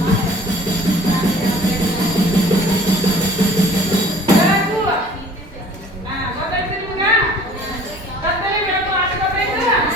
Bye.